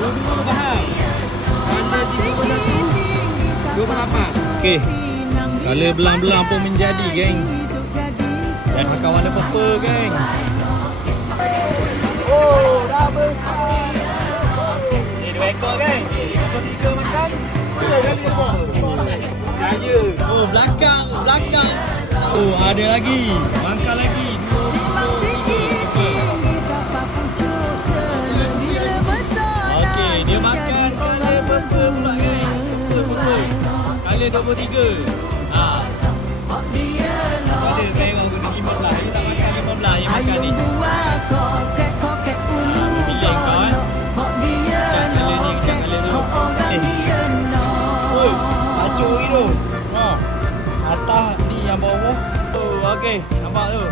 Dua-dua faham. Color 321 28. Okey. Color belang-belang pun menjadi, geng. Dan pakai warna purple, geng. Oh, dah besar. Ni 2 ekor, geng. Ekor 3 makan. 2 kali ekor. Jaya. Oh, belakang. Oh, ada lagi. Makan lagi. 2, 3, 4. Okey, dia makan color purple pula, geng. Purple. Color 23. Ada merah guna 15. Dia tak makan 15 yang makan ni. Pilih kau kan. Kejap color ni, kejap color tu. Oh, acuk lagi tu. Atas ni yang bawah. Oh, okey. Nampak tu.